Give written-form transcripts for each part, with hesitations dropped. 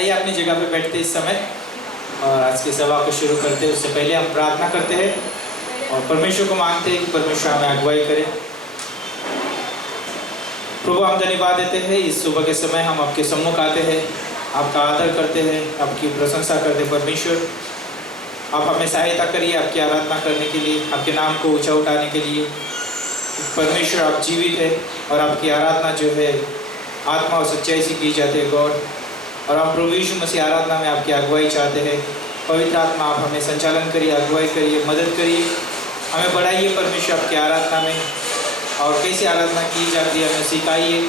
आइए अपनी जगह पे बैठते इस समय और आज की सभा को शुरू करते हैं। उससे पहले हम प्रार्थना करते हैं और परमेश्वर को मांगते हैं कि परमेश्वर हमें अगुवाई करे। प्रभु हम धन्यवाद देते हैं, इस सुबह के समय हम आपके सम्मुख आते हैं, आपका आदर करते हैं, आपकी प्रशंसा करते हैं। परमेश्वर आप हमें सहायता करिए आपकी आराधना करने के लिए, आपके नाम को ऊंचा उठाने के लिए। परमेश्वर आप जीवित है और आपकी आराधना जो है आत्मा और सच्चाई से की जाती है गॉड। और हम प्रभु यीशु मसीह आराधना में आपकी अगुवाई चाहते हैं। पवित्र आत्मा आप हमें संचालन करिए, अगुवाई करिए, मदद करिए, हमें बढ़ाइए परमेश्वर आपकी आराधना में। और कैसी आराधना की जाती है हमें सिखाइए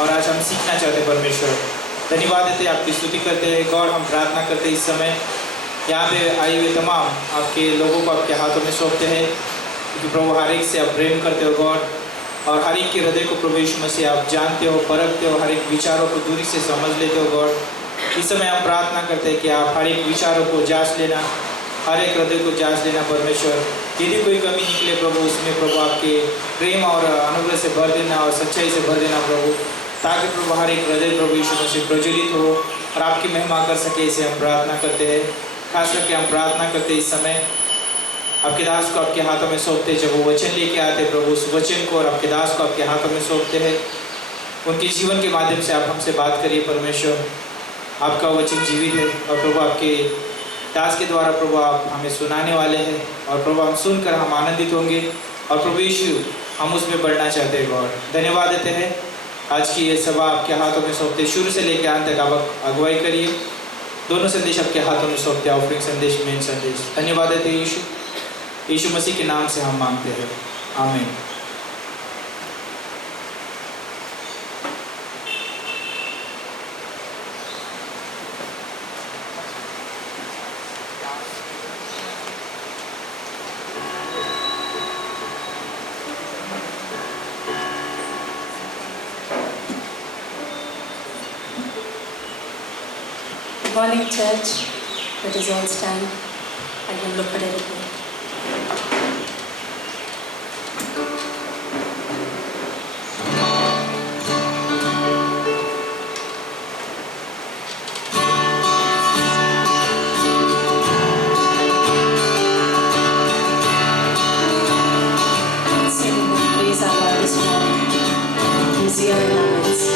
और आज हम सीखना चाहते हैं परमेश्वर। धन्यवाद देते हैं, आपकी स्तुति करते हैं गॉड। हम प्रार्थना करते हैं इस समय यहाँ पे आए हुए तमाम आपके लोगों को आपके हाथों में सौंपते हैं, क्योंकि प्रभु हर एक से आप प्रेम करते हो गॉड, और हर एक के हृदय को प्रभु यीशु मसीह आप जानते हो, परखते हो, हर एक विचारों को दूरी से समझ लेते हो गॉड। इस समय हम प्रार्थना करते हैं कि आप हर एक विचारों को जांच लेना, हर एक हृदय को जांच लेना परमेश्वर। यदि कोई कमी निकले प्रभु उसमें प्रभु आपके प्रेम और अनुग्रह से भर देना और सच्चाई से भर देना प्रभु, ताकि प्रभु हर एक हृदय प्रभु यीशु मसीह प्रज्वलित हो और आपकी महिमा कर सके। इसे हम प्रार्थना करते हैं। खास करके हम प्रार्थना करते इस समय आपके दास को आपके हाथों में सौंपते। जब वो वचन लेके आते प्रभु, उस वचन को और आपके दास को आपके हाथों में सौंपते हैं। उनके जीवन के माध्यम से आप हमसे बात करिए परमेश्वर। आपका वचन जीवित है और प्रभु आपके दास के द्वारा प्रभु आप हमें सुनाने वाले हैं, और प्रभु हम सुनकर हम आनंदित होंगे, और प्रभु यीशु हम उसमें बढ़ना चाहते हैं गॉड। धन्यवाद देते हैं। आज की ये सभा आपके हाथों में सौंपते, शुरू से लेकर अंत तक आप अगुवाई करिए। दोनों संदेश आपके हाथों में सौंपते, ऑफरिंग संदेश, मेन संदेश। धन्यवाद देते हैं यीशु मसीह के नाम से हम मांगते हैं, आमीन। Good morning, church. Let us all stand and we'll look at everything. Sing and praise our Lord this morning. He's here in our midst.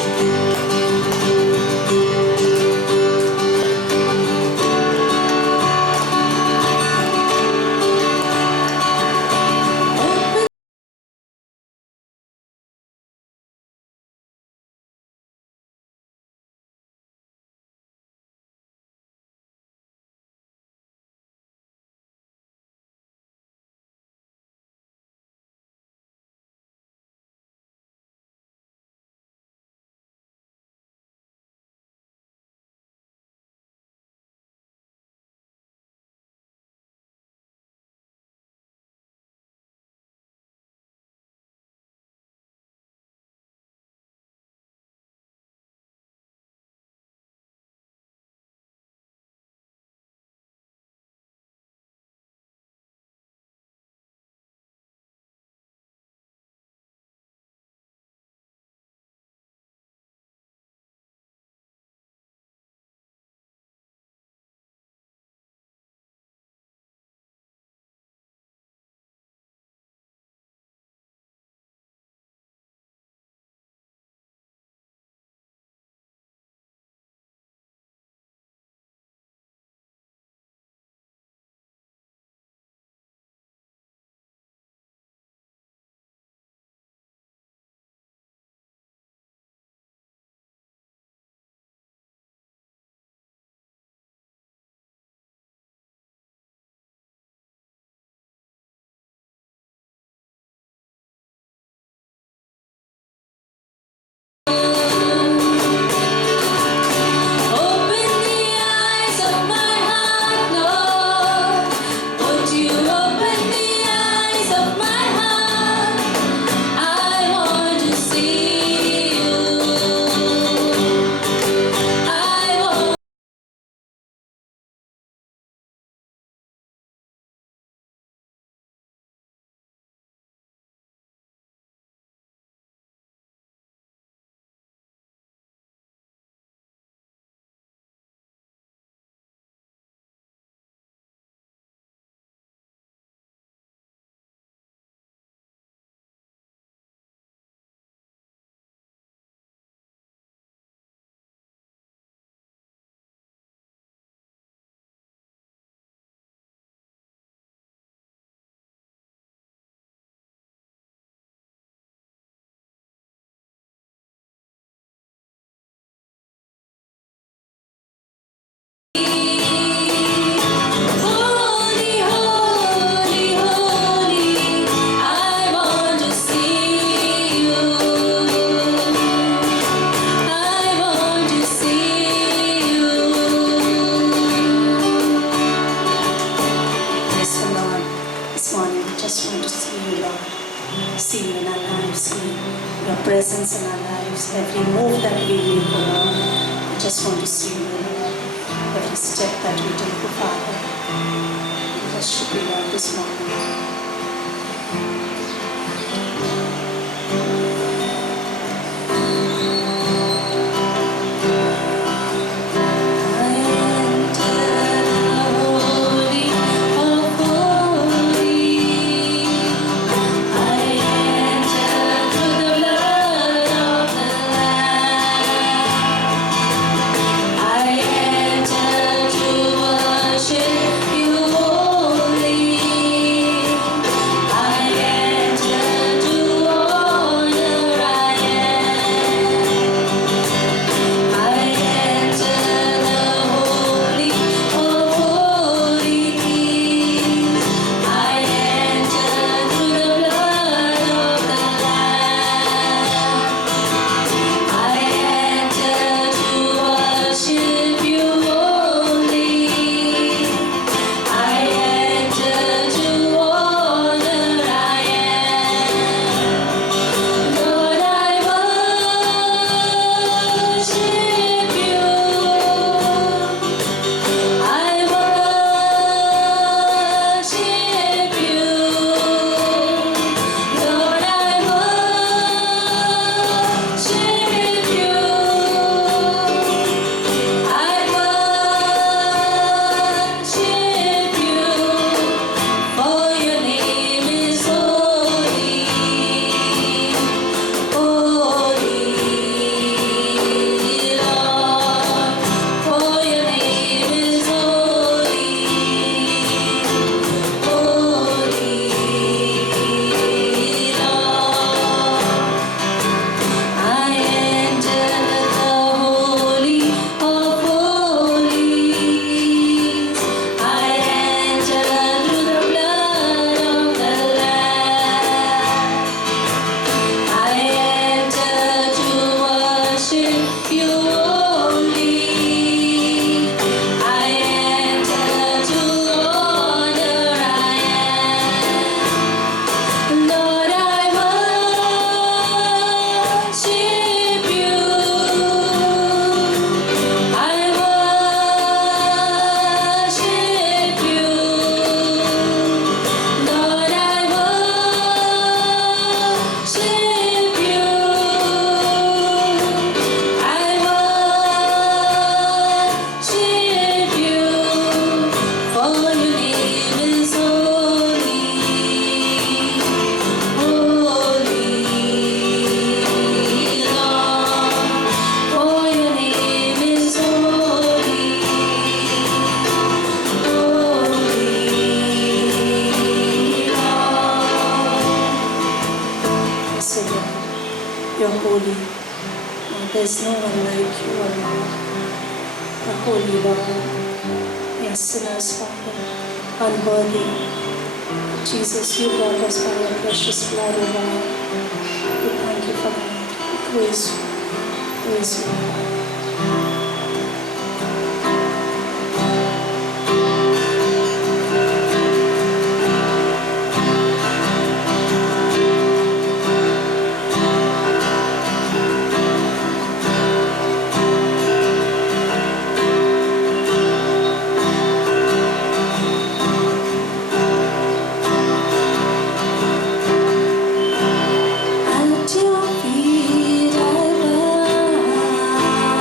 presence in our lives, every move that we make, oh Lord. We just want to see you, Lord. Every step that we take, oh Father. We worship you, Lord, this morning. You're holy. There's no one like you, O Lord. You're holy, Lord. We are sinners, Father, unworthy. Jesus, you brought us by your precious blood, O Lord. We thank you for that. We praise you. Praise you, Lord. At your feet I bow.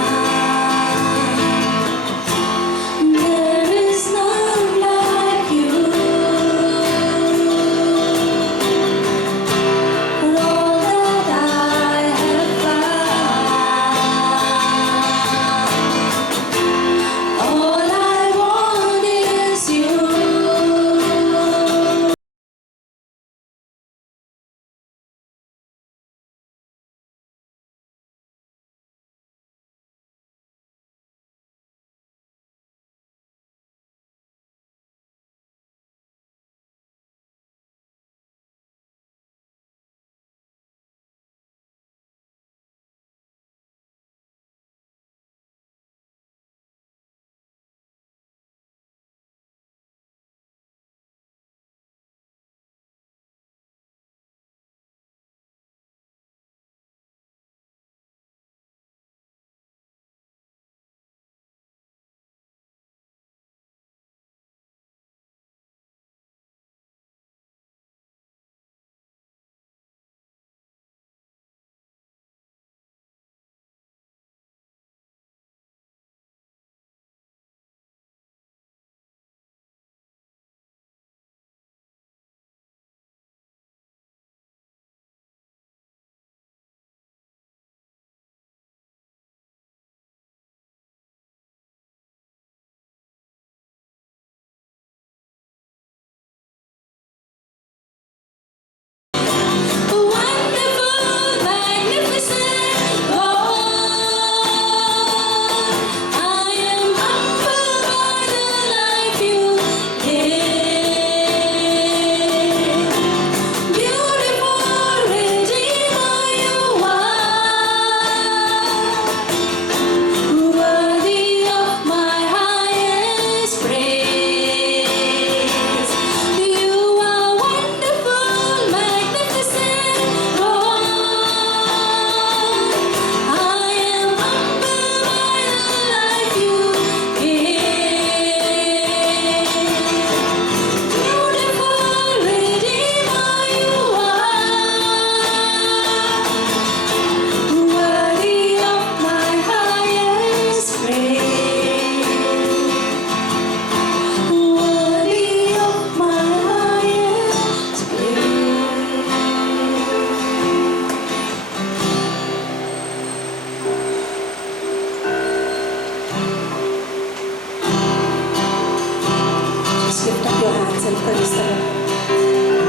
praise the Lord.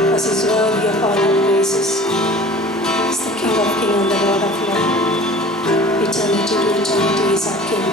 Because He's worthy of all our praises. He's the King of Kings and the Lord of Lords. Eternity to eternity is our King.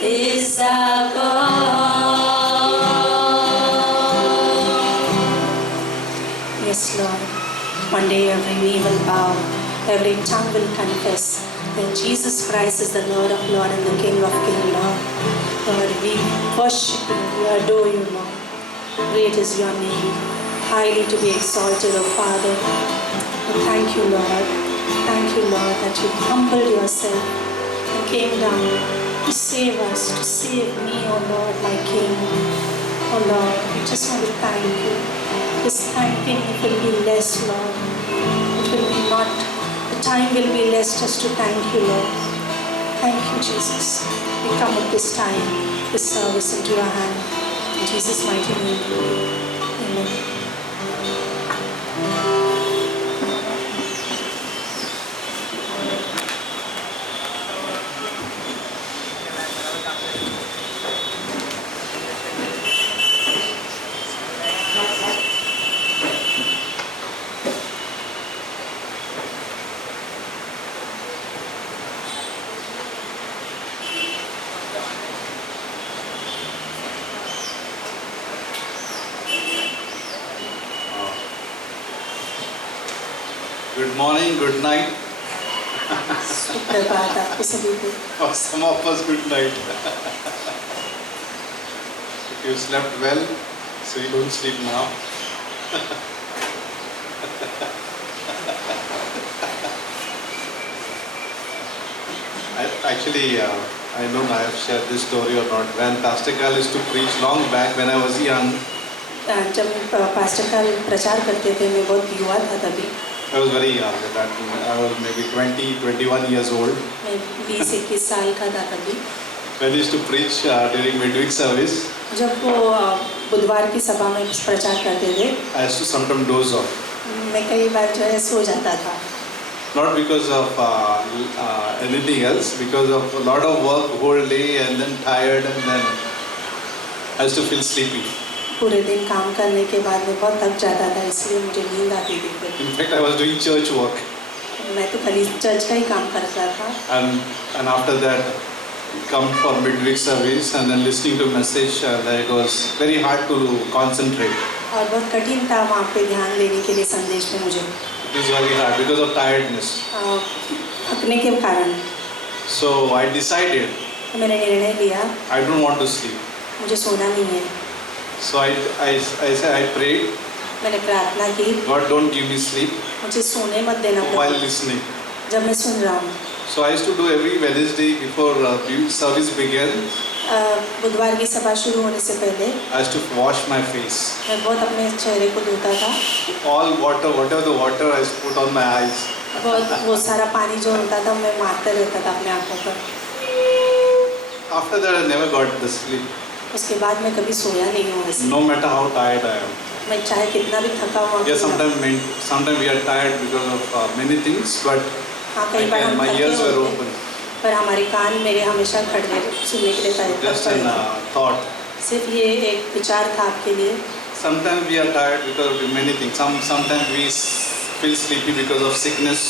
Is our God. Yes, Lord. One day every knee will bow, every tongue will confess that Jesus Christ is the Lord of Lords and the King of Kings, Lord. Lord, we worship you, we adore you, Lord. Great is your name, highly to be exalted, O Father. We thank you, Lord. Thank you, Lord, that you humbled yourself and came down to save us, to save me, O Lord, my King. Oh Lord, we just want to thank you. This thanking will be less, Lord. It will be not, the time will be less just to thank you, Lord. Thank you, Jesus. We come at this time, this service into your hand. In Jesus' mighty name, amen. Good morning, good night. सुप्रभात आपको सभी को. For some of us, good night. If you slept well, so you don't sleep now. I don't know I have shared this story or not. When Pastor Gal used to preach long back when I was young, जब pastor का प्रचार करते थे, मैं बहुत युवा था तभी. I was very young at that moment. I was maybe 20, 21 years old. मैं 20-21 साल का था तभी. When he used to preach during midweek service, जब वो बुधवार की सभा में प्रचार करते थे, I used to sometimes doze off. मैं कई बार जो है सो जाता था. Not because of anything else, because of a lot of work whole day and then tired and then I used to feel sleepy. पूरे दिन काम करने के बाद मैं बहुत थक जाता था, इसलिए मुझे नींद आती थी. In fact, I was doing church work. मैं तो खाली चर्च का ही काम करता था. And after that, come for midweek service and then listening to message, it was very hard to concentrate. और बहुत कठिन था वहाँ पे ध्यान देने के लिए संदेश में मुझे. It was very hard because of tiredness. थकने के कारण. So I decided. तो मैंने निर्णय लिया. I don't want to sleep. मुझे सोना नहीं है. So I prayed. मैंने प्रार्थना की. God, don't give me sleep. मुझे सोने मत देना. While listening. जब मैं सुन रहा हूँ. So I used to do every Wednesday before service began. बुधवार की सभा शुरू होने से पहले. I used to wash my face. मैं बहुत अपने चेहरे को धोता था. All water, whatever the water, I used to put on my eyes. बहुत वो सारा पानी जो होता था मैं मारता रहता था अपने आँखों पर. After that, I never got the sleep. उसके बाद मैं कभी सोया नहीं हूँ वैसे. No matter how tired I am. मैं चाहे कितना भी थका हुआ. Yeah, sometimes we are tired because of many things, but हाँ, कई बार हम my थके ears were होते open. पर हमारे कान मेरे हमेशा खड़े सुनने के लिए तैयार Just a thought. सिर्फ ये एक विचार था आपके लिए. Sometimes we are tired because of many things. Sometimes we feel sleepy because of sickness.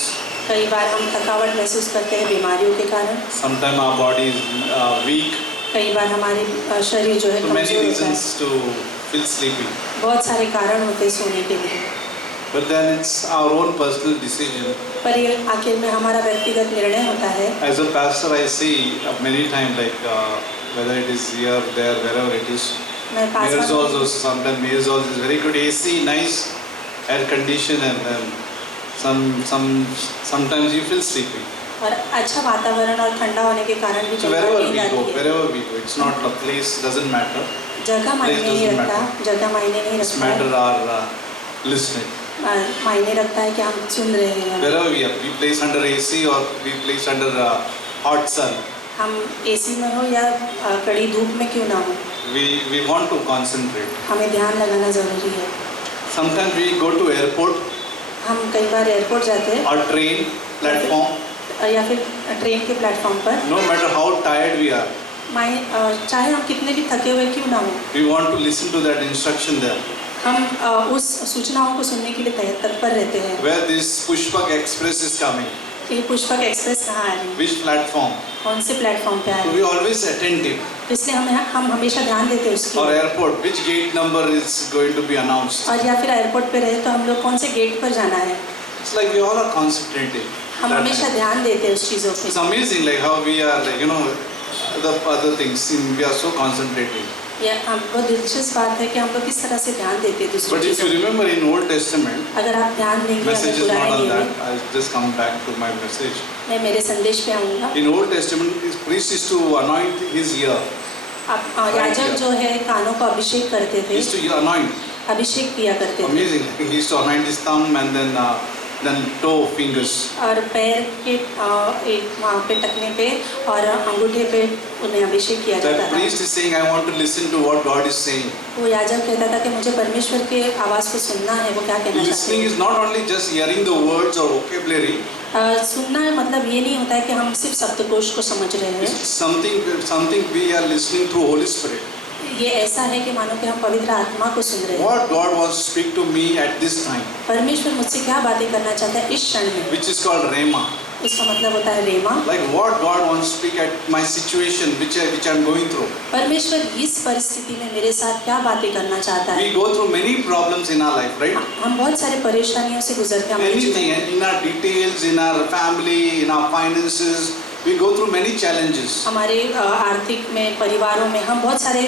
कई बार हम थकावट महसूस करते हैं बीमारियों के कारण. Sometimes our body is weak. कई बार हमारी शरीर जो है So many कमजोर होता reasons है. to feel sleepy. बहुत सारे कारण होते हैं सोने के लिए. But then it's our own personal decision. पर ये आखिर में हमारा व्यक्तिगत निर्णय होता है. As a pastor, I see many times whether it is here, there, wherever it is. Mayor's also sometimes Mayor's also is very good AC, nice air condition, and then sometimes you feel sleepy. और अच्छा वातावरण और ठंडा होने के कारण भी So wherever we go, it's not a place doesn't matter. जगह मायने नहीं रखता. जगह मायने नहीं It's रखता. matter our listening. मायने रखता है कि हम सुन रहे हैं. Wherever we are, we place under AC or we place under hot sun. हम AC में हो या कड़ी धूप में क्यों ना हो. We want to concentrate. हमें ध्यान लगाना जरूरी है. Sometimes we go to airport. हम कई बार एयरपोर्ट जाते हैं. Or train platform. या फिर ट्रेन के प्लेटफॉर्म पर. No matter how tired we are. चाहे हम कितने भी थके हुए क्यों ना हो. We want to listen to that instruction there. हम उस सूचनाओं को सुनने के लिए तत्पर रहते हैं. Where this Pushpak Express is coming. ये पुष्पक एक्सप्रेस कहाँ आ रही है. Which platform. कौन से प्लेटफॉर्म पे आ So रही we always attentive. है. इसलिए हम हमेशा ध्यान देते हैं उसकी. Or airport, which gate number is going to be announced. और या फिर एयरपोर्ट पे रहे तो हम लोग कौन से गेट पर जाना है. It's like we all are concentrating. हम हमेशा ध्यान देते हैं उस चीज़ों पे. It's amazing like how we are the other things. We are so concentrating. यह बहुत दिलचस्प बात है कि हम लोग किस तरह से ध्यान देते हैं दूसरी But if you चीज़ों remember in Old Testament, पर। अगर आप ध्यान देंगे message अगर is not पुराने on नियम that. में, I'll just come back to my message. मैं मेरे संदेश पे आऊँगा। In Old Testament, his priest used to anoint his ear. आप याजक जो है कानों को अभिषेक करते He थे, used to anoint. अभिषेक किया करते थे Amazing. He used to anoint his thumb and then toe fingers. और पैर के एक वहाँ पे टखने पे और अंगूठे पे उन्हें अभिषेक किया जाता That था। priest is saying, I want to listen to what God is saying. वो याजक कहता था कि मुझे परमेश्वर के आवाज़ को सुनना है, वो क्या कहना चाहते Listening हैं। is not only just hearing the words or vocabulary. सुनना है मतलब ये नहीं होता है कि हम सिर्फ शब्दकोश को समझ रहे हैं। It's something we are listening through Holy Spirit. ये ऐसा है कि मानो कि हम पवित्र आत्मा को सुन रहे हैं। What God wants to speak to me at this time, परमेश्वर मुझसे क्या बातें करना चाहता है इस क्षण में, which is called Rhema. उसका मतलब होता है रेमा। Like what God wants to speak at my situation, which I'm going through. परमेश्वर इस परिस्थिति में मेरे साथ क्या बातें करना चाहता है। We go through many problems in our life, right? हम बहुत सारे परेशानियों से गुजरते हैं हमारे जीवन Anything में। in our details, in our family, in our finances, we go through many challenges. हमारे आर्थिक में, परिवारों में हम बहुत सारे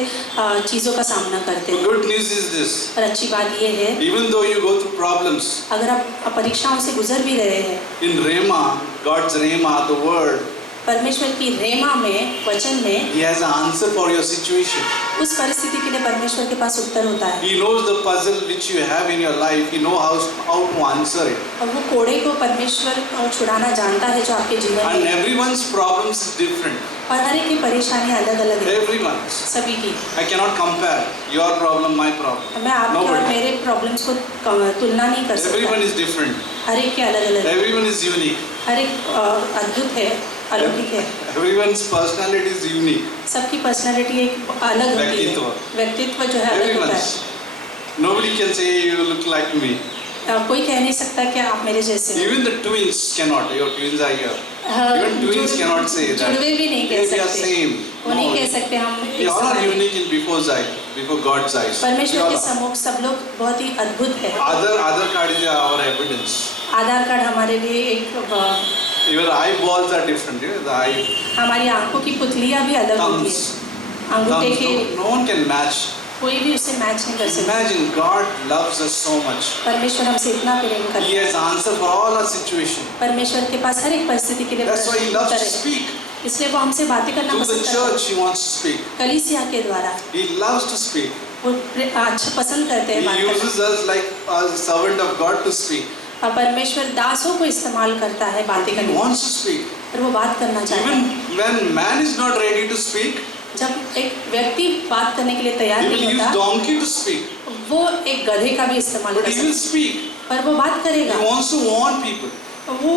चीज़ों का सामना करते The हैं। good news is this: पर अच्छी बात ये है, even though you go through problems, अगर आप परीक्षाओं से गुजर भी रहे हैं, in Rhema, God's Rhema, the word, परमेश्वर की रेमा में, वचन में, He has an answer for your situation. उस परिस्थिति के लिए परमेश्वर के पास उत्तर होता है। He knows the puzzle which you have in your life. He knows how to answer it. और वो कोड़े को परमेश्वर छुड़ाना जानता है जो आपके जीवन And में। everyone's problems is different. और हर एक की परेशानियाँ अलग अलग है, Everyone's. सभी की। I cannot compare your problem, my problem. मैं आपके और Nobody. मेरे प्रॉब्लम्स को तुलना नहीं कर Everyone सकता। is different. हर एक के अलग अलग, Everyone is unique. हर एक अद्भुत है, अलौकिक है। Everyone's personality is unique. सबकी पर्सनालिटी एक अलग होती है। व्यक्तित्व। व्यक्तित्व जो है अलग होता Everyone's. है। Nobody can say you look like me. कोई कह नहीं सकता कि आप मेरे जैसे हो। Even the twins cannot. Your twins are here. Even twins cannot say that. जुड़वे भी नहीं कह We are सकते। same. वो नहीं कह No. सकते हम We एक all are समान हैं। unique in before God's eyes. We परमेश्वर all के are. सम्मुख सब लोग बहुत ही अद्भुत है। Other card is our evidence. Aadhaar card हमारे लिए एक Your eyeballs are different. You know, the eye हमारी आंखों की पुतलियाँ भी अलग होती thumbs. है। अंगूठे के No one can match. कोई भी उससे मैच नहीं कर सकता। Imagine God loves us so much. परमेश्वर हमसे इतना प्रेम He करता है। has answer for all our situation. परमेश्वर के पास हर एक परिस्थिति के लिए That's why He loves Uttar to है। speak. इसलिए वो हमसे बातें करना Through the पसंद करता church, He wants to speak. है। कलीसिया के द्वारा He loves to speak. वो अच्छा पसंद करते हैं He बात करना। uses us like a servant of God to speak. और परमेश्वर दासों को इस्तेमाल करता है बातें He करने में। wants to speak. और वो बात करना चाहता Even है। when man is not ready to speak, जब एक व्यक्ति बात करने के लिए तैयार He will नहीं use होता, donkey to speak. वो एक गधे का भी इस्तेमाल But कर He will सकता speak. है। पर वो बात करेगा। He wants to warn people. वो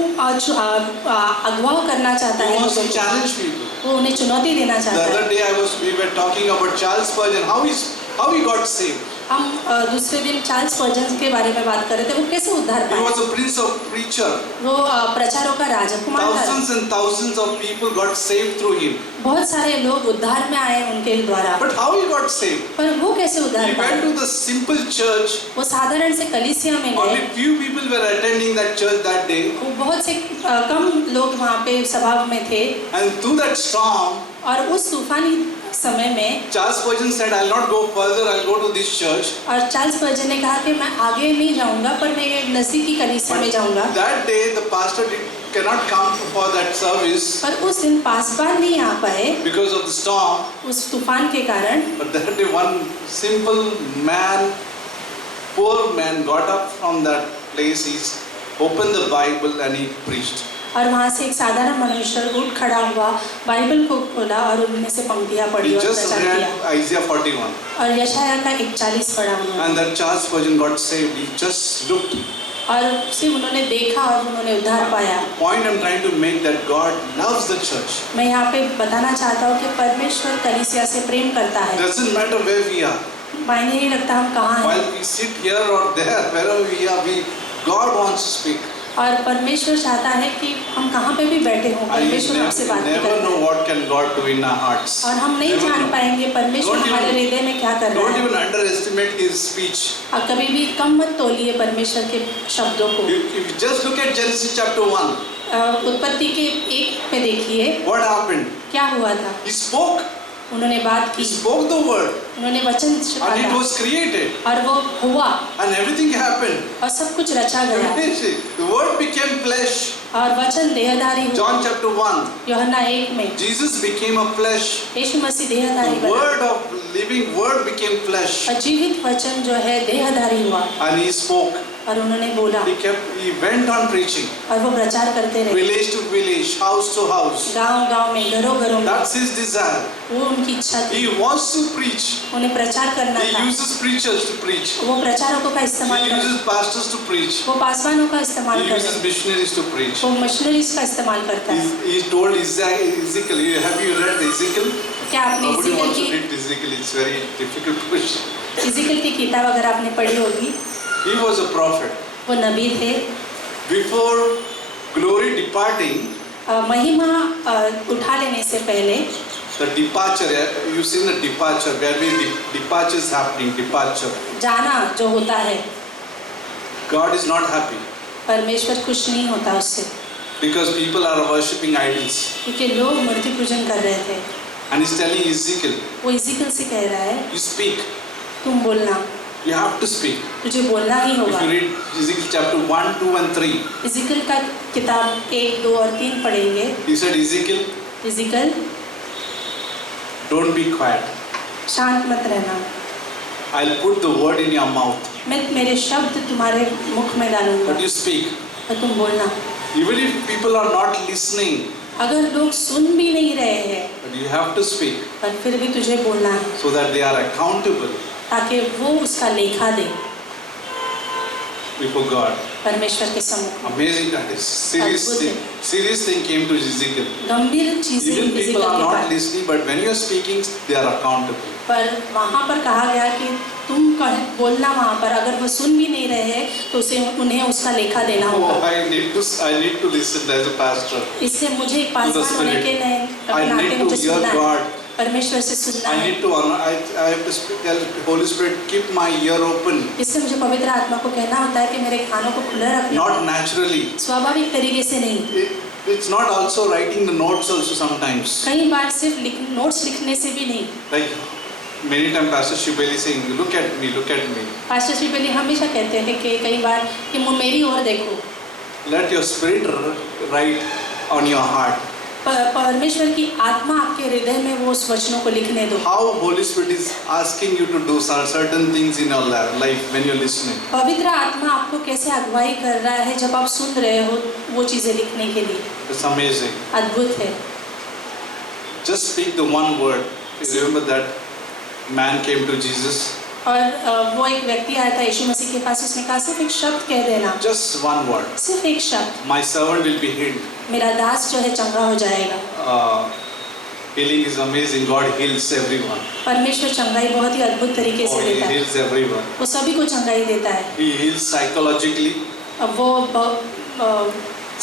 अगवा करना चाहता He है wants लोगों to को। challenge people. वो उन्हें चुनौती देना The चाहता other है। day we were talking about Charles Spurgeon, how he got saved. हम दूसरे दिन चार्ल्स स्पर्जन के बारे में बात कर रहे थे, वो कैसे उद्धार He पाए। was a prince of preacher. वो प्रचारों का राजकुमार था। Thousands and thousands of people got saved through him. बहुत सारे लोग उद्धार में आए उनके द्वारा। But how he got saved? पर वो कैसे उद्धार He पाए? went to the simple church. वो साधारण से कलीसिया में Only गए। few people were attending that church that day. वो बहुत से कम लोग वहाँ पे सभा में थे। And through that storm, और उस तूफानी समय में Charles Spurgeon said, I'll not go further, I'll go to this church. और चार्ल्स स्पर्जन ने कहा कि मैं आगे नहीं जाऊंगा, पर मैं ये नजदीकी कलीसिया में जाऊंगा। That day the pastor cannot come for that service पर उस दिन पासवान नहीं आ पाए because of the storm. उस तूफान के कारण। But that day one simple man, poor man, got up from that place. He opened the Bible and he preached. और वहाँ से एक साधारण मनुष्य उठ खड़ा हुआ, बाइबल को खोला और उनमें से पंक्तियाँ पढ़ी He और just प्रचार read किया। Isaiah 41. और यशायाह का 41 पढ़ा उन्होंने। And that Charles Spurgeon got saved. He just looked. और सिर्फ उन्होंने देखा और उन्होंने उद्धार पाया। Point I'm trying to make that God loves the church. मैं यहाँ पे बताना चाहता हूँ कि परमेश्वर कलीसिया से प्रेम करता है। Doesn't matter where we are. मायने नहीं रखता हम कहाँ हैं। While we sit here or there, wherever we are, God wants to speak. और परमेश्वर चाहता है कि हम कहाँ पे भी बैठे हों, I परमेश्वर हमसे बात never करता know है। what can God do in our hearts. और हम नहीं Never जान know. पाएंगे परमेश्वर Don't हमारे even- हृदय में क्या कर रहा Don't है। even underestimate His speech. और कभी भी कम मत तोलिए परमेश्वर के शब्दों को। If you just look at Genesis chapter 1, उत्पत्ति के 1 में देखिए What happened? क्या हुआ था। He spoke. उन्होंने बात He की, spoke the word. उन्होंने वचन And it छिपाया was created. और वो हुआ And everything happened. और सब कुछ रचा गया The word became flesh. और वचन देहधारी हुआ। John chapter 1. यूहन्ना 1 में Jesus became a flesh. यीशु मसीह देहधारी The बना word of living word became flesh. और जीवित वचन जो है देहधारी हुआ And he spoke. और उन्होंने बोला He went on preaching. और वो प्रचार करते रहे, Village to village, house to house. गांव-गांव में, घरों-घरों में। That's his desire. वो उनकी इच्छा थी, He wants to preach. उन्हें प्रचार करना He था। uses preachers to preach. वो प्रचारकों का He इस्तेमाल करता, uses pastors to preach. वो पासवानों का He इस्तेमाल करता, uses missionaries to preach. वो मिशनरीज का इस्तेमाल करता है। He told Ezekiel, have you read Ezekiel? क्या आपने Nobody wants to is equal read Ezekiel. It's very difficult question. की किताब अगर आपने पढ़ी होगी, He was a prophet. वो नबी थे। Before glory departing, महिमा उठा लेने से पहले the departure, you've seen the departure, where the departure is happening, departure. जाना जो होता है, God is not happy परमेश्वर खुश नहीं होता उससे, because people are worshipping idols. क्योंकि लोग मूर्ति पूजन कर रहे थे। And he's telling Ezekiel, वो इज़िकल से कह रहा है, you speak, तुम बोलना, you have to speak. तुझे बोलना ही If होगा। you read Ezekiel chapter 1, 2 and 3, is equal का किताब 1, 2 और 3 पढ़ेंगे। he said, Ezekiel, is equal don't be quiet. शांत मत रहना, I'll put the word in your mouth, मैं मेरे शब्द तुम्हारे मुख में डालूंगा but you speak. और तुम बोलना। Even if people are not listening, अगर लोग सुन भी नहीं रहे हैं, but you have to speak पर फिर भी तुझे बोलना है, so that they are accountable ताकि वो उसका लेखा दे before God. परमेश्वर के सम्मुख। Amazing that is. Serious thing came to Ezekiel. गंभीर चीजें Even people इज़िकल are के not pass, listening, but when you are speaking, they are accountable. पर वहाँ पर कहा गया कि तुम बोलना वहाँ पर, अगर वो सुन भी नहीं रहे हैं तो उसे उन्हें उसका लेखा देना Oh, होगा। I need to listen as a pastor. इसलिए मुझे एक पासवान होने के I नाते need to मुझे hear सुनना है, God. परमेश्वर से सुनना I है। need to honor. I have to speak, tell Holy Spirit, keep my ear open. इससे मुझे पवित्र आत्मा को कहना होता है कि मेरे कानों को खुला रखना, Not naturally. स्वाभाविक तरीके से नहीं। It's not also writing the notes also sometimes. कई बार सिर्फ नोट्स लिखने से भी नहीं। Like many times Pastor Shibeli saying, look at me, look at me. Pastor Shri पहले हमेशा कहते हैं कि कई बार कि मेरी ओर देखो। Let your spirit write on your heart. परमेश्वर की आत्मा आपके हृदय में वो उस वचनों को लिखने दो। How Holy Spirit is asking you to do certain things in your life when you're listening. पवित्र आत्मा आपको कैसे अगुवाई कर रहा है जब आप सुन रहे हो वो चीजें लिखने के लिए। It's amazing. अद्भुत है। Just speak the one word. You remember that man came to Jesus. और वो एक व्यक्ति आया था यीशु मसीह के पास, उसने कहा सिर्फ एक शब्द कह देना, Just one word. सिर्फ एक शब्द, My servant will be healed. मेरा दास जो है चंगा हो जाएगा। Healing is amazing. God heals everyone. परमेश्वर चंगाई बहुत ही अद्भुत तरीके से Oh, He देता है, heals everyone. वो सभी को चंगाई देता है। He heals psychologically. अब वो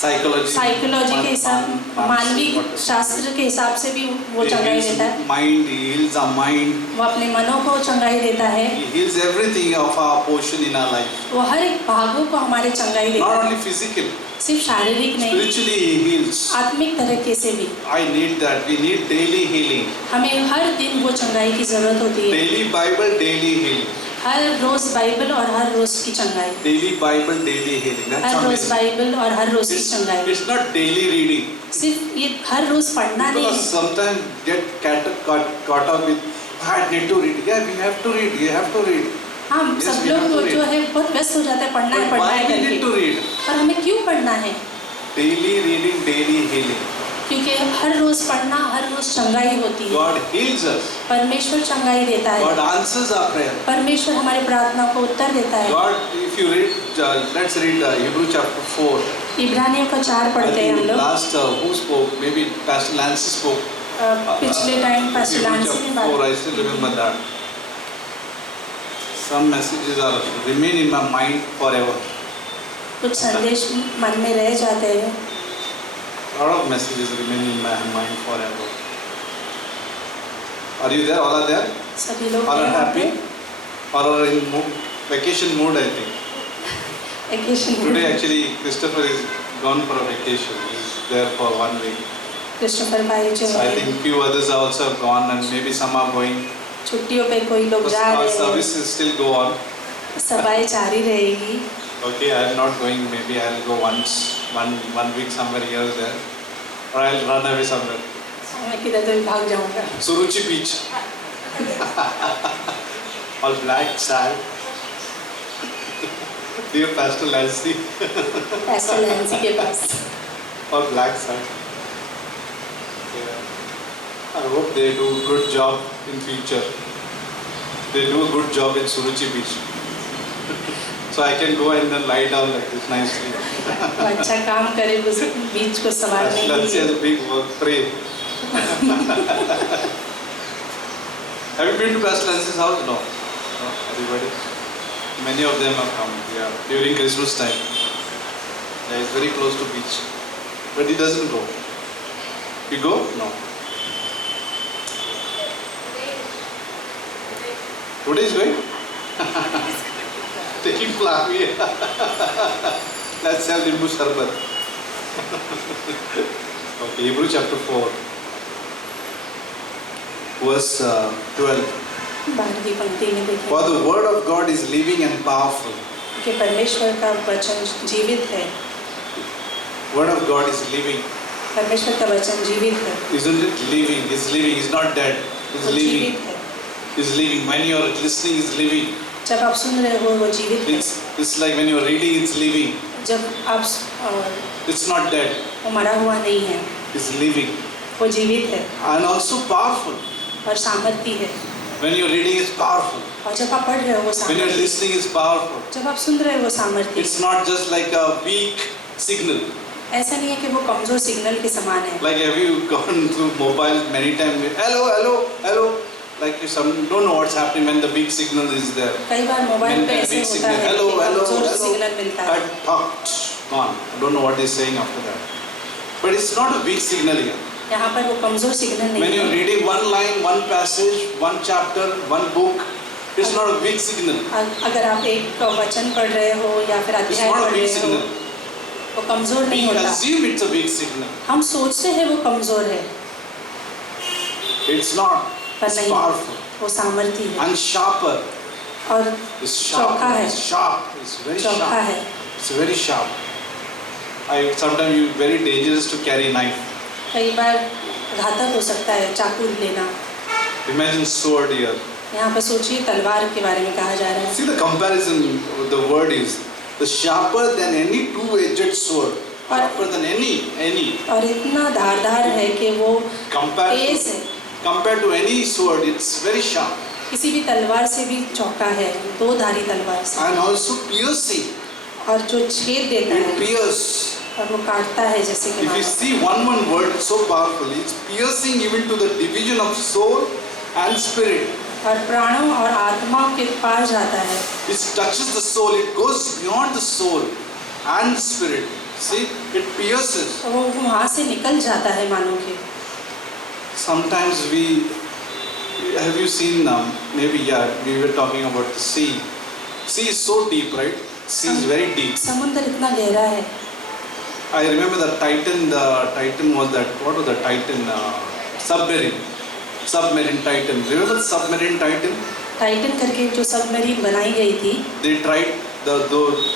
साइकोलॉजी के हिसाब, मानवीय शास्त्र के हिसाब से भी वो चंगाई देता है। Mind, He heals our mind. वो अपने मनों को चंगाई देता है, He heals everything of our portion in our life. वो हर एक भागों को हमारे चंगाई देता Not है, only physical, सिर्फ शारीरिक नहीं, spiritually He heals. आत्मिक तरीके से भी। I need that. We need daily healing. हमें हर दिन वो चंगाई की जरूरत होती है, Daily Bible, daily healing. हर रोज बाइबल और हर रोज की चंगाई, Daily Bible, daily healing. That's हर रोज amazing. बाइबल और हर रोज की चंगाई। It's not daily reading. सिर्फ ये हर रोज पढ़ना People नहीं, sometimes get caught up with, I need to read. Yeah, we have to read. You have to read. हम Yes, सब we have to लोग read. जो है बहुत व्यस्त हो जाते हैं, पढ़ना है But पढ़ना why है we need to करके, read? पर हमें क्यों पढ़ना है? Daily reading, daily healing. क्योंकि हर रोज पढ़ना, हर रोज चंगाई होती है। God heals us. परमेश्वर चंगाई देता God है, answers our prayer. परमेश्वर हमारी प्रार्थना को उत्तर देता है। God, if you read, let's read Hebrew chapter 4. इब्रानियों का 4 I पढ़ते हैं हम think लोग। last who spoke? Maybe Pastor Lance spoke. पिछले टाइम पास्टर Hebrew लांसी ने chapter 4. I बात still की। remember that. Some messages are remain in my mind forever. कुछ संदेश मन में रह जाते हैं, A lot of messages remain in my mind forever. Are you there? All are there? सभी लोग All are हैं happy? All are in vacation mood, I think. Vacation Today actually Christopher is gone for a vacation. He's there for 1 week. Christopher भाई जो So I है think few others are also gone and maybe some are going. छुट्टियों पे कोई लोग जा Our रहे हैं, services still go on. सभाएं जारी रहेगी। Okay, I am not going. Maybe I'll go once, one week somewhere here or there, or I'll run away somewhere. मैं किधर तो भाग जाऊंगा। Suruchi Beach. All black sand. Dear Pastor Lancy. ऐसा लैंसी के पास। All black sand. Yeah. I hope they do a good job in future. They do a good job in Suruchi Beach. So I can go and then lie down like this nicely. वो अच्छा काम करे उस बीच को संभालने Pastor के Lancy लिए। has a big work. Pray. Have you been to Pastor Lancy's house? No. No. Everybody? Many of them have come. Yeah. During Christmas time. Yeah, it's very close to beach. But he doesn't go. You go? No. Today is going? Taking plan. Let's have Limbu Sharbat. Okay, Hebrew chapter 4, verse 12. 12वीं पंक्ति में देखें For the word of God is living and powerful. कि परमेश्वर का वचन जीवित है। Word of God is living. परमेश्वर का वचन जीवित है। Isn't it living? It's living. It's not dead. It's वो living. जीवित है। It's living. When you are listening, it's living. जब आप सुन रहे हो वो जीवित है। It's like when you are reading, it's living. जब आप It's not dead. वो मरा हुआ नहीं है, It's living. वो जीवित है And also powerful. और सामर्थ्य है। When you're reading, it's powerful. और जब आप पढ़ रहे हो वो When you're सामर्थ्य, listening, it's powerful. जब आप सुन रहे हो वो सामर्थ्य, It's not just like a weak signal. ऐसा नहीं है कि वो कमजोर सिग्नल के समान है। Like have you gone through mobile many times? Hello, hello, hello. Like you some don't know what's happening when the big signal is there. कई बार मोबाइल पे When ऐसे big होता signal, है hello, कि hello, कमजोर hello. सिग्नल मिलता है। Cut, talked, gone. I don't know what he's saying after that. But it's not a weak signal here. यहाँ पर वो कमजोर सिग्नल When नहीं you're है। reading one line, one passage, one chapter, one book, it's not a weak signal. अगर आप एक वचन पढ़ रहे हो या फिर It's अध्याय not a पढ़ weak रहे हो, signal. वो कमजोर नहीं We होता। assume it's a weak signal. हम सोचते हैं वो कमजोर है, It's not. पर It's नहीं, powerful. वो सामर्थ्य है And sharper. और It's sharp. चौका है। It's sharp. It's very चौका sharp. है। It's very sharp. Sometimes you very dangerous to carry knife. कई बार घातक हो सकता है चाकू लेना। Imagine sword here. यहाँ पर सोचिए तलवार के बारे में कहा जा रहा है। See the comparison. The word is the sharper than any two-edged sword. Sharper than any. और इतना धारदार है कि वो तेज है, Compared to any sword, it's very sharp. किसी भी तलवार से भी चौका है, दो धारी तलवार से, And also piercing. और जो छेद देता It है pierces. और वो काटता है जैसे कि If you मानो। see one word so powerful, it's piercing even to the division of soul and spirit. और प्राणों और आत्माओं के पार जाता है। It touches the soul, it goes beyond the soul and spirit. See, it pierces. तो वो वहाँ से निकल जाता है मानो कि। Sometimes have you seen, maybe we were talking about the sea. Sea is so deep, right? Sea is very deep. समुद्र इतना गहरा है। I remember the Titan was that, what was the Titan? Submarine Titan. Remember the submarine Titan? Titan करके जो submarine बनाई गई थी, They tried, the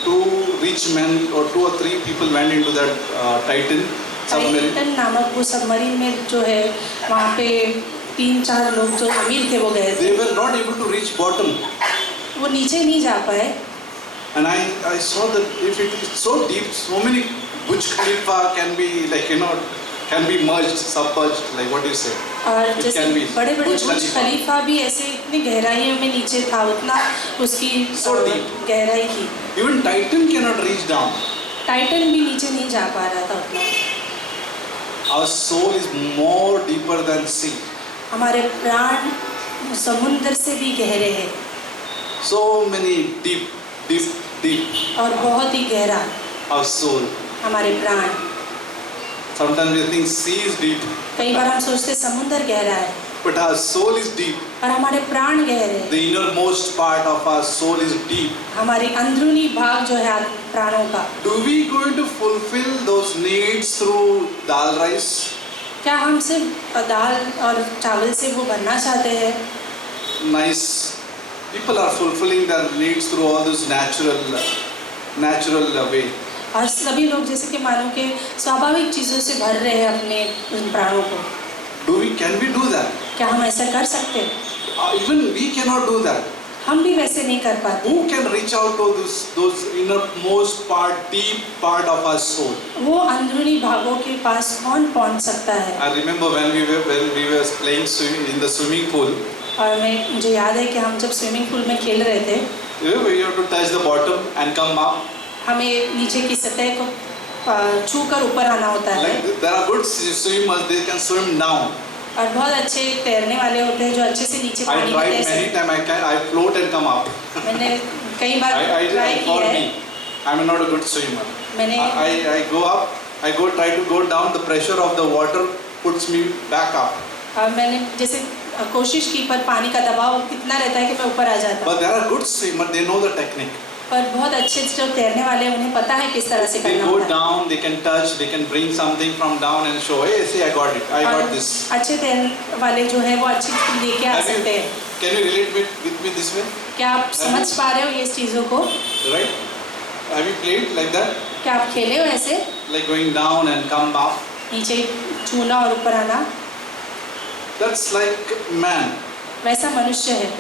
two rich men or 2 or 3 people went into that Titan submarine. Titan नामक वो submarine में जो है वहाँ पे 3-4 लोग जो अमीर थे वो गए They थे, were not able to reach bottom. वो नीचे नहीं जा पाए। And I saw that if it is so deep, so many Burj Khalifa can be can be merged, submerged, like what do you say? और It जैसे can be बड़े बड़े Burj बुर्ज Khalifa. खलीफा भी ऐसे इतनी गहराइयों में नीचे था, उतना उसकी So deep. गहराई थी। Even Titan cannot reach down. Titan भी नीचे नहीं जा पा रहा था उतना। Our soul is more deeper than sea. हमारे प्राण समुद्र से भी गहरे हैं So many deep. और बहुत ही गहरा Our soul. हमारे प्राण। Sometimes we think sea is deep, कई बार हम सोचते समुद्र गहरा है, but our soul is deep. और हमारे प्राण गहरे हैं। The innermost part of our soul is deep. हमारी अंदरूनी भाग जो है प्राणों का। Do we going to fulfill those needs through dal rice? क्या हम सिर्फ दाल और चावल से वो भरना चाहते हैं? Nice. People are fulfilling their needs through all this natural way. और सभी लोग जैसे कि मानो कि स्वाभाविक चीज़ों से भर रहे हैं अपने उन प्राणों को। Can we do that? क्या हम ऐसा कर सकते हैं? Even we cannot do that. हम भी वैसे नहीं कर पाते। Who can reach out to those innermost part, deep part of our soul? वो अंदरूनी भागों के पास कौन पहुंच सकता है? I remember when we were playing in the swimming pool. और मुझे याद है कि हम जब स्विमिंग पूल में खेल रहे थे, We have to touch the bottom and come up. हमें नीचे की सतह को छू कर ऊपर आना होता है। Like there are good swimmers, they can swim down. और बहुत अच्छे तैरने वाले होते हैं जो अच्छे से नीचे I पानी में tried तैर many सकते times. I float and come up. हैं। मैंने कई बार I ट्राई for किया है। me. I'm not a good swimmer. मैंने I go up. I try to go down. The pressure of the water puts me back up. मैंने जैसे कोशिश की पर पानी का दबाव इतना रहता है कि मैं ऊपर आ जाता हूँ। But there are good swimmers. They know the technique. पर बहुत अच्छे जो तैरने वाले हैं उन्हें पता है किस तरह से They करना go होता है। down. They can touch. They can bring something from down and show. Hey, see, I got it. I और got this. अच्छे तैरने वाले जो है वो अच्छी लेके आ सकते हैं। Can you relate with me this way? क्या आप समझ पा रहे हो ये चीज़ों को? Right? Have you played like that? क्या आप खेले हो ऐसे? Like going down and come up? नीचे छूना और ऊपर आना? That's like man. वैसा मनुष्य है।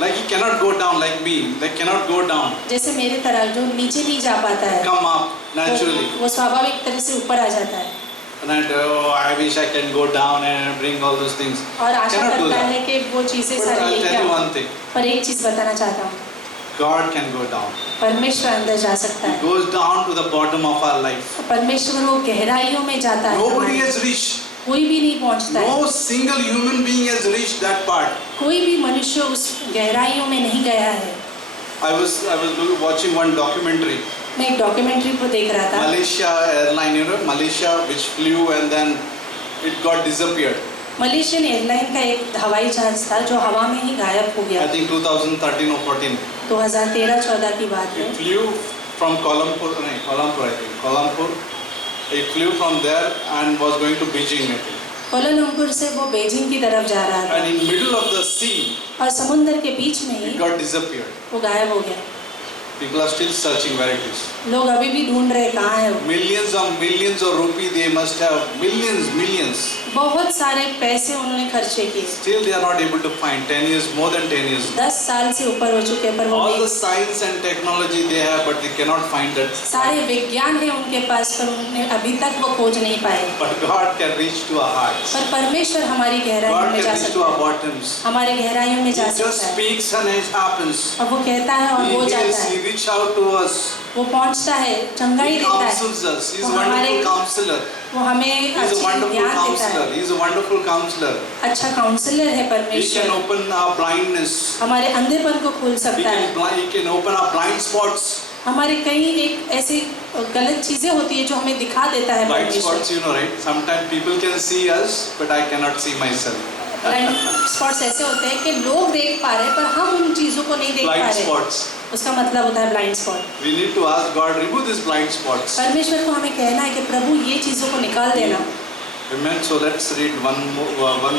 Like he cannot go down like me. Like cannot go down. जैसे मेरे तरह जो नीचे नहीं जा पाता है। Come up naturally. वो स्वाभाविक तरह से ऊपर आ जाता है। And I wish I can go down and bring all those things. और आशा Cannot do करता that. है कि वो चीज़ें But सारी I'll लेके tell you आऊं। one thing. पर एक चीज़ बताना चाहता हूँ, God can go down. परमेश्वर अंदर जा सकता He है। goes down to the bottom of our life. परमेश्वर वो गहराइयों में जाता है। Nobody हमारे। has reached. कोई भी नहीं पहुंचता है। No single human being has reached that part. कोई भी मनुष्य उस गहराइयों में नहीं गया है। I was watching one documentary. मैं एक डॉक्यूमेंट्री को देख रहा था। Malaysia airline, Malaysia, which flew and then it got disappeared. Malaysian airline का एक हवाई जहाज था जो हवा में ही गायब हो गया। I think 2013 or 14. 2013-14 की बात है। It flew from Colombo, I think. Colombo. It flew from there and was going to Beijing, I think. Kuala Lumpur से वो बीजिंग की तरफ जा रहा था। And in middle of the sea, और समुद्र के बीच में ही it got disappeared. वो गायब हो गया। People are still searching where it is. लोग अभी भी ढूंढ रहे कहाँ है वो। Millions of rupees they must have. Millions. बहुत सारे पैसे उन्होंने खर्चे किए। Still they are not able to find. 10 years, more than 10 years. 10 साल से ऊपर हो चुके हैं, पर वो All नहीं। the science and technology they have, but they cannot find that. सारे विज्ञान है उनके पास, पर उन्होंने अभी तक वो खोज नहीं पाए। But God can reach to our hearts. पर परमेश्वर हमारी गहराइयों God में can जा reach to सकता our है। bottoms. हमारे गहराइयों में He जा just सकता है। speaks and it happens. और वो कहता है और हो जाता He है। reach out to us. वो पहुंचता है, चंगाई He देता है। counsels us. He is वो a हमारे wonderful counselor. वो हमें He is a अच्छी wonderful ज्ञान देता counselor. है। He is a wonderful counselor. अच्छा काउंसलर है He can परमेश्वर। open our blindness. हमारे अंधेपन को खोल He सकता है। can open our blind spots. हमारे कई एक ऐसी गलत चीजें होती है जो हमें दिखा देता है Blind परमेश्वर। spots, right? Sometimes people can see us, but I cannot see myself. Blind spots ऐसे होते हैं कि लोग देख पा रहे हैं पर हम उन चीजों को नहीं देख पा Blind रहे। spots. उसका मतलब होता है blind spot. We need to ask God, remove these blind spots. परमेश्वर को हमें कहना है कि प्रभु ये चीजों को निकाल देना। Amen. So let's read one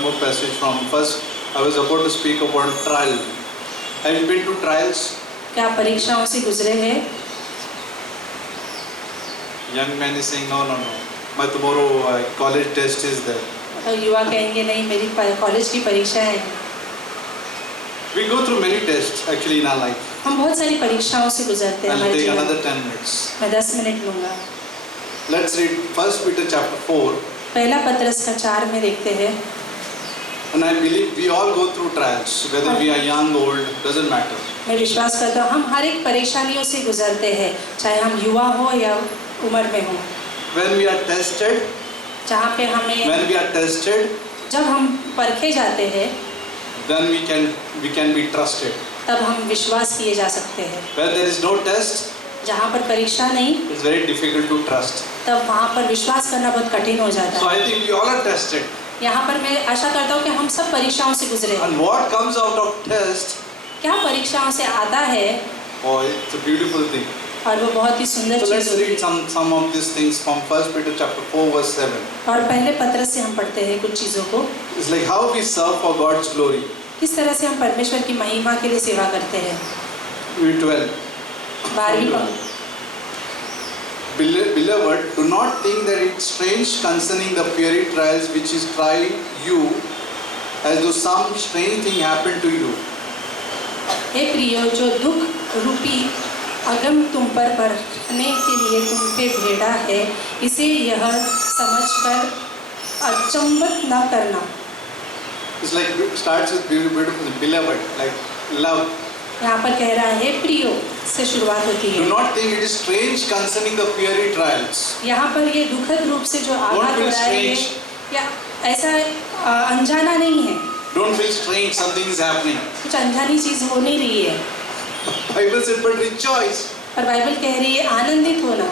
more passage from first. I was about to speak about trial. Have you been to trials? क्या आप परीक्षाओं से गुजरे हैं? Young man is saying, no. My tomorrow college test is there. तो युवा कहेंगे नहीं मेरी कॉलेज की परीक्षा है। We go through many tests actually in our life. हम बहुत सारी परीक्षाओं से गुजरते हैं I'll हमारे take जीवन another में। 10 minutes. मैं 10 मिनट लूँगा। Let's read 1 Peter chapter 4. पहला पत्रस का 4 में देखते हैं। And I believe we all go through trials, whether we are young, old, doesn't matter. मैं विश्वास करता हूँ हम हर एक परेशानियों से गुजरते हैं, चाहे हम युवा हो या उम्र में हो। When we are tested, जहाँ पे हमें when we are tested, जब हम परखे जाते हैं then we can be trusted. तब हम विश्वास किए जा सकते हैं। When there is no test, जहाँ पर परीक्षा नहीं it's very difficult to trust. तब वहाँ पर विश्वास करना बहुत कठिन हो जाता So है। I think we all are tested. यहाँ पर मैं आशा करता हूँ कि हम सब परीक्षाओं से गुजरे। And what comes out of test, क्या परीक्षाओं से आता है oh, it's a beautiful thing. और वो बहुत ही सुंदर So let's चीज होगी। read some of these things from 1 Peter chapter 4 verse 7. और पहले पत्रस से हम पढ़ते हैं कुछ चीज़ों को, It's like how we serve for God's glory. किस तरह से हम परमेश्वर की महिमा के लिए सेवा करते हैं। Read 12. 12वीं पंक्ति, Beloved, do not think that it's strange concerning the fiery trials which is trying you, as though some strange thing happened to you. हे प्रियो, जो दुख रूपी अगम तुम पर पड़ने के लिए तुम पे भेड़ा है, इसे यह समझकर अचंभित न करना। It's like it starts with beautiful, beloved, like love. यहाँ पर कह रहा है प्रियो से शुरुआत होती Do है। not think it is strange concerning the fiery trials. यहाँ पर ये दुखद रूप से जो आघात हो रहा है, strange. या ऐसा अनजाना नहीं है, Don't feel strange, something is happening. कुछ अनजानी चीज हो नहीं रही है, Bible said, but rejoice. पर बाइबल कह रही है आनंदित होना।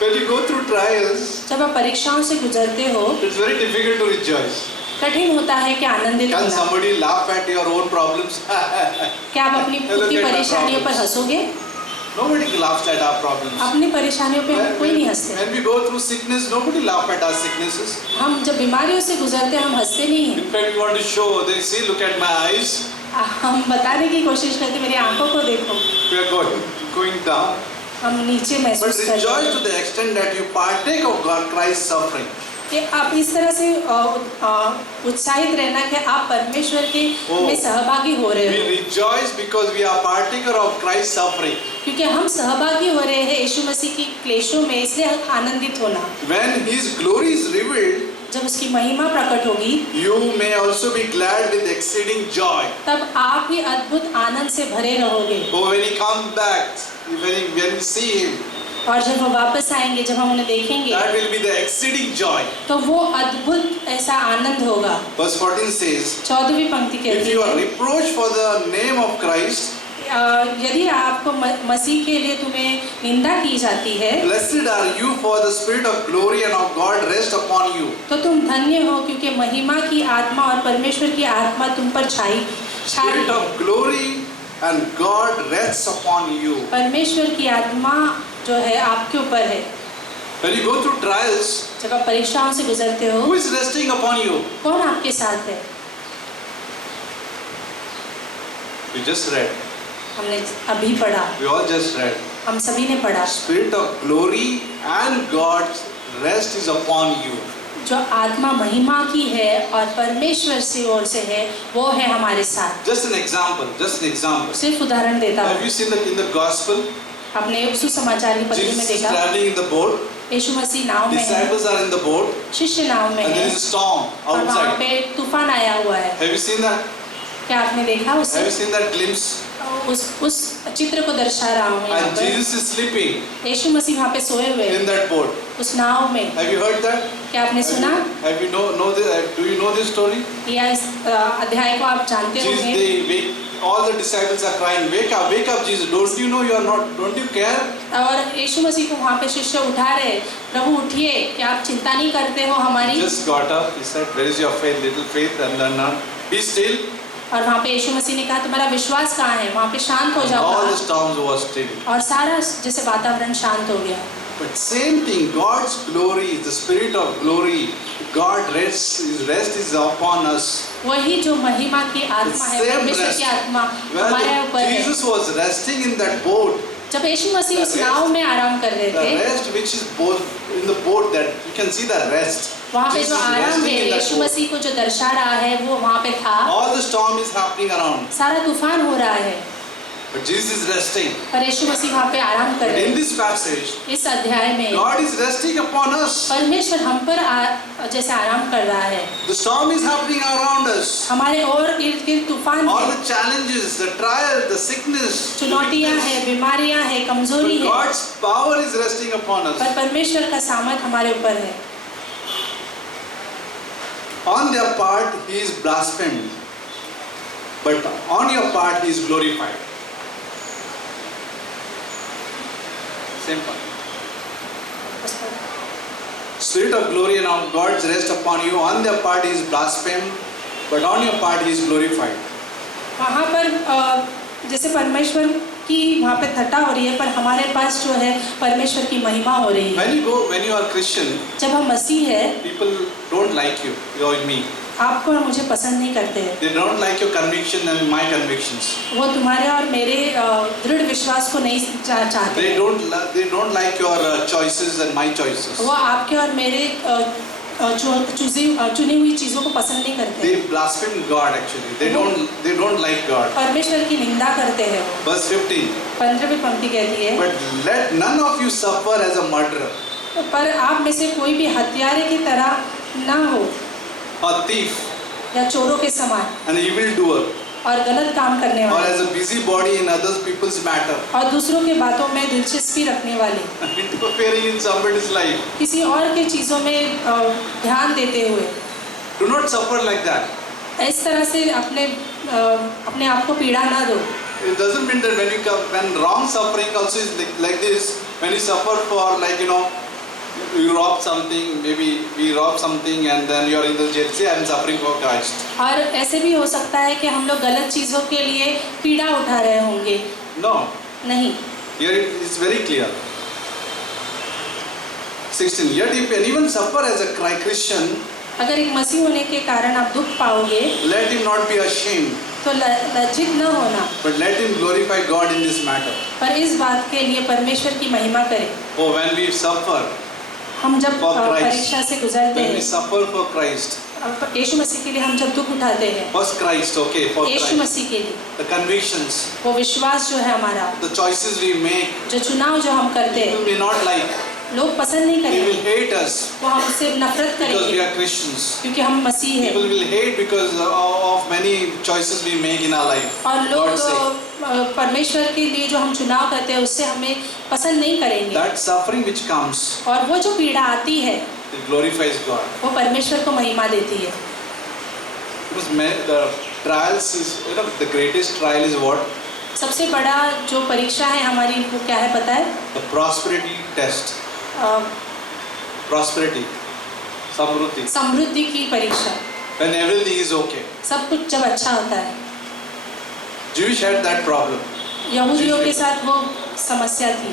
When you go through trials, जब आप परीक्षाओं से गुजरते हो, it's very difficult to rejoice. कठिन होता है कि आनंदित Can होना। somebody laugh at your own problems? क्या आप अपनी खुद की परेशानियों पर हंसोगे? Nobody laughs at our problems. अपनी परेशानियों पे कोई नहीं हंसते। When we go through sickness, nobody laughs at our sicknesses. हम जब बीमारियों से गुजरते हैं, हम हंसते नहीं हैं। In fact, we want to show, they see, look at my eyes. हम बताने की कोशिश करते हैं, मेरी आंखों को देखो। We are going down. हम नीचे But महसूस करते rejoice हैं to the extent that you partake of God, Christ's suffering. कि आप इस तरह से उत्साहित रहना कि आप परमेश्वर के में सहभागी हो रहे We हो, rejoice because we are partaker of Christ's suffering. क्योंकि हम सहभागी हो रहे हैं यीशु मसीह की क्लेशों में, इसलिए आनंदित होना। When His glory is revealed, जब उसकी महिमा प्रकट होगी, you may also be glad with exceeding joy. तब आप भी अद्भुत आनंद से भरे रहोगे। Oh, when He comes back, when we see Him, और जब वो वापस आएंगे, जब हम उन्हें देखेंगे, that will be the exceeding joy. तो वो अद्भुत ऐसा आनंद होगा। Verse 14 says, 14वीं पंक्ति if कहती you are है, reproached for the name of Christ, यदि आपको मसीह के लिए तुम्हें निंदा की जाती है, blessed are you, for the spirit of glory and of God rest upon you. तो तुम धन्य हो, क्योंकि महिमा की आत्मा और परमेश्वर की आत्मा तुम पर छाई Spirit of glory and God rests upon you. परमेश्वर की आत्मा जो है आपके ऊपर है। When you go through trials, जब आप परीक्षाओं से गुजरते हो, who is resting upon you? कौन आपके साथ है? We just read. हमने अभी पढ़ा, We all just read. हम सभी ने पढ़ा, Spirit of glory and God's rest is upon you. जो आत्मा महिमा की है और परमेश्वर से ओर से है, वो है हमारे साथ। Just an example. सिर्फ उदाहरण देता Have हूँ। you seen that in the gospel? आपने सुसमाचार की पत्री में Jesus is देखा, traveling in the boat. यीशु मसीह नाव में है, Disciples are in the boat, शिष्य नाव में and there है, is a storm और वहाँ outside. पे तूफान आया हुआ है। Have you seen that? क्या आपने देखा Have उसे? you seen that glimpse? उस चित्र को दर्शा रहा हूँ यहाँ And पर। Jesus is sleeping यीशु मसीह वहाँ पे सोए हुए in हैं, that boat. उस नाव में। Have you heard that? क्या आपने सुना? Have you know this? Do you know this story? या इस अध्याय को आप जानते Jesus, होंगे? all the disciples are crying, wake up, Jesus! Don't you know you are not? Don't you care? और यीशु मसीह को वहाँ पे शिष्य उठा रहे, प्रभु उठिए, क्या आप चिंता नहीं करते हो हमारी? Just got up. He said, "Where is your faith, little faith?" And then be still. और वहाँ पे यीशु मसीह ने कहा तुम्हारा विश्वास कहाँ है? वहाँ पे शांत हो जाओ। All the storms were still. और सारा जैसे वातावरण शांत हो गया। But same thing, God's glory, the Spirit of glory, God rests, His rest is upon us. वही जो महिमा की आत्मा है, Same परमेश्वर rest. की आत्मा Well, हमारे ऊपर है। Jesus was resting in that boat. जब यीशु मसीह उस नाव में आराम कर रहे The थे, rest which is both in the boat, that you can see the rest. वहाँ पे Jesus जो is आराम resting है in that यीशु boat. मसीह को जो दर्शा रहा है, वो वहाँ पे था। All the storm is happening around, सारा तूफान हो रहा है, but Jesus is resting. पर यीशु मसीह वहाँ पे आराम कर But रहे in हैं। this passage, इस अध्याय में God is resting upon us. परमेश्वर हम पर जैसे आराम कर रहा है। The storm is happening around us. हमारे और इर्द गिर्द तूफान All है, the challenges, the trials, the sickness, the चुनौतियाँ weakness. हैं, बीमारियाँ हैं, कमजोरी But है, God's power is resting upon us. पर परमेश्वर का सामर्थ हमारे ऊपर है। On their part, He is blasphemed, but on your part, He is glorified. Same part. Spirit of glory and of God's rest upon you. On their part, He is blasphemed, but on your part, He is glorified. वहाँ पर जैसे परमेश्वर कि वहाँ पे थट्टा हो रही है, पर हमारे पास जो है परमेश्वर की महिमा हो रही है। When you are Christian, जब हम मसीह है, people don't like you, you and me. आपको और मुझे पसंद नहीं करते हैं। They don't like your conviction and my convictions. वो तुम्हारे और मेरे दृढ़ विश्वास को नहीं चाहते। They don't like your choices and my choices. वो आपके और मेरे चुनी हुई चीजों को पसंद नहीं करते। They blaspheme God actually. They don't like God. परमेश्वर की निंदा करते हैं वो। Verse 15. 15वीं पंक्ति कहती है, But let none of you suffer as a murderer, पर आप में से कोई भी हत्यारे की तरह ना हो, a thief, या चोरों के समान, an evildoer, और गलत काम करने or वाले, as a busybody in other people's matter, और दूसरों के बातों में दिलचस्पी रखने वाले, interfering in somebody's life. किसी और के चीजों में ध्यान देते हुए। Do not suffer like that. इस तरह से अपने आप को पीड़ा ना दो। It doesn't mean that when wrong suffering also is like this, when you suffer for you rob something, maybe we rob something and then you are in the jail, say I am suffering for Christ. और ऐसे भी हो सकता है कि हम लोग गलत चीजों के लिए पीड़ा उठा रहे होंगे। No. नहीं। Here it is very clear. 16. Yet if anyone suffer as a Christian, अगर एक मसीह होने के कारण आप दुख पाओगे, let him not be ashamed, तो लज्जित न होना, but let him glorify God in this matter. पर इस बात के लिए परमेश्वर की महिमा करें। Oh, when we suffer हम जब for Christ, परीक्षा से गुजरते when we हैं, suffer for Christ, यीशु मसीह के लिए हम जब दुख उठाते हैं, first Christ, okay, for Yeshu Christ, मसीह के लिए, the convictions, वो विश्वास जो है हमारा, the choices we make, जो चुनाव जो हम करते people हैं, may not like, लोग पसंद नहीं they will करेंगे, hate us वो हमसे नफरत because we करेंगे, are Christians. क्योंकि हम मसीह हैं। People will hate because of many choices we make in our life. और God लोग sake. परमेश्वर के लिए जो हम चुनाव करते हैं उससे हमें पसंद नहीं करेंगे, That suffering which comes, और वो जो पीड़ा आती है it glorifies God. वो परमेश्वर को महिमा देती है। Because the trials is, the greatest trial is what? सबसे बड़ा जो परीक्षा है हमारी वो क्या है पता है? The prosperity test. Prosperity. Samruddhi. समृद्धि की परीक्षा। When everything is okay. सब कुछ जब अच्छा होता है। Jewish had that problem. यहूदियों के साथ वो समस्या थी।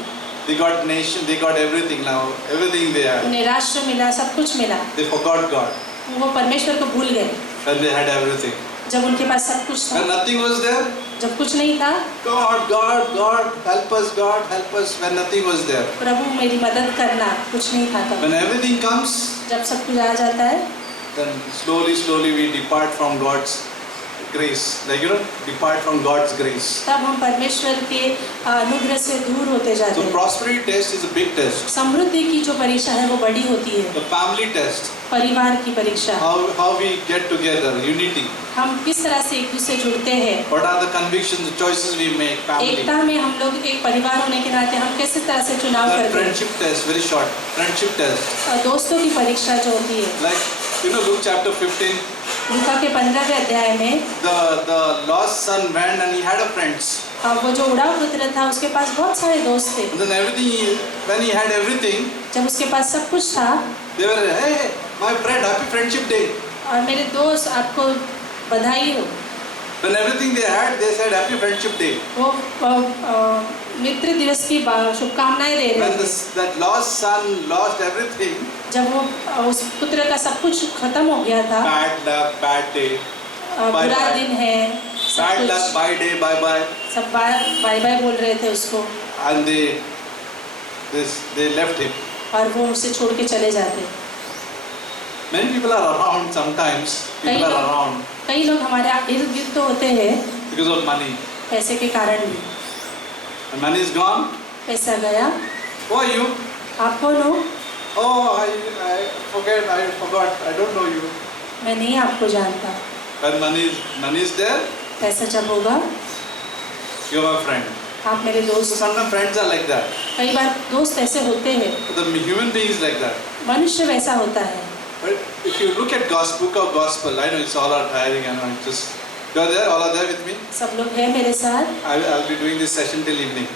They got nation, they got everything now. Everything they had. उन्हें राष्ट्र मिला, सब कुछ मिला। They forgot God. वो परमेश्वर को भूल गए। When they had everything. जब उनके पास सब कुछ था। When nothing was there. जब कुछ नहीं था। God, help us. When nothing was there. प्रभु मेरी मदद करना, कुछ नहीं था तब। When everything comes. जब सब कुछ आ जाता है। Then slowly we depart from God's grace, depart from God's grace. तब हम परमेश्वर के अनुग्रह से दूर होते जाते So हैं। prosperity test is a big test. समृद्धि की जो परीक्षा है वो बड़ी होती है। The family test. परिवार की परीक्षा। How we get together, unity. हम किस तरह से एक दूसरे जुड़ते हैं। What are the convictions, the choices we make, family. एकता में हम लोग एक परिवार होने के नाते हम किस तरह से चुनाव The करते हैं। friendship test, very short. Friendship test. दोस्तों की परीक्षा जो होती है। Like Luke chapter 15. लूका के 15वें अध्याय में The lost son went and he had a friends. वो जो उड़ाव पुत्र था उसके पास बहुत सारे दोस्त थे। And then when he had everything, जब उसके पास सब कुछ था, they were, hey, my friend, happy friendship day. और मेरे दोस्त आपको बधाई हो। When everything they had, they said happy friendship day. वो मित्र दिवस की शुभकामनाएं दे रहे When थे। that lost son lost everything, जब वो उस पुत्र का सब कुछ खत्म हो गया था, bad luck, bad day, बुरा दिन है, bad luck, bye day, bye bye, सब बाय बाय बोल रहे थे उसको, and they left him. और वो उसे छोड़ के चले जाते। Many people are around sometimes. People are around कई लोग हमारे इर्द गिर्द तो होते हैं because of money. पैसे के कारण भी। And money is gone. पैसा गया। Who are you? आप कौन हो? Oh, I forgot. I don't know you. मैं नहीं आपको जानता। When money is there, पैसा जब होगा, you are my friend. आप मेरे So दोस्त। sometimes friends are like that. कई बार दोस्त ऐसे होते हैं। The human being is like that. मनुष्य वैसा होता है। But if you look at book of gospel, I know it's all are tiring. I know it's just. You are there, all are there with me. सब लोग हैं मेरे साथ। I'll be doing this session till evening.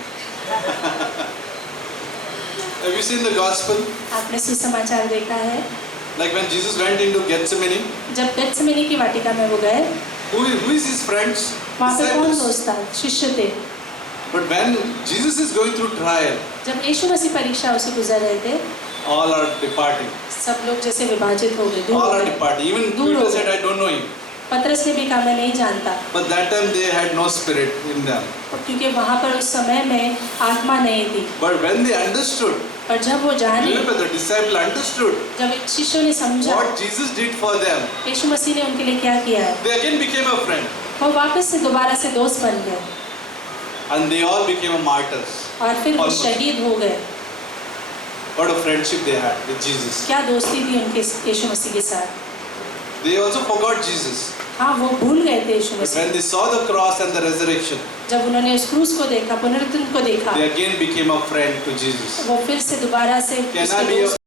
Have you seen the gospel? आपने सुसमाचार देखा है? Like when Jesus went into Gethsemane, जब गेत्सेमनी की वाटिका में वो गए, who is his friends? वहाँ पे कौन Disciples. दोस्त था? शिष्य थे। But when Jesus is going through trial, जब यीशु मसीह परीक्षाओं से गुजर रहे थे, all are departing. सब लोग जैसे विभाजित हो गए, दूर All हो are गए। departing. Even दूर हो Peter said, गए। I don't know him. पतरस ने भी कहा मैं नहीं जानता, But that time they had no spirit in them. क्योंकि वहाँ पर उस समय में आत्मा नहीं थी। But when they understood, पर जब वो जाने, remember the disciple understood जब शिष्यों ने समझा what Jesus did for them, यीशु मसीह ने उनके लिए क्या किया है, they again became a friend. वो वापस से दोबारा से दोस्त बन गए And they all became a martyrs. और फिर वो Almost. शहीद हो गए। What a friendship they had with Jesus. क्या दोस्ती थी उनके यीशु मसीह के साथ। They also forgot Jesus. हाँ, वो भूल गए थे यीशु But Masih. when they saw the cross and the resurrection, जब उन्होंने उस क्रूस को देखा, पुनरुत्थान को देखा, they again became a friend to Jesus. वो फिर से दोबारा से Can उसके I be a दोस्त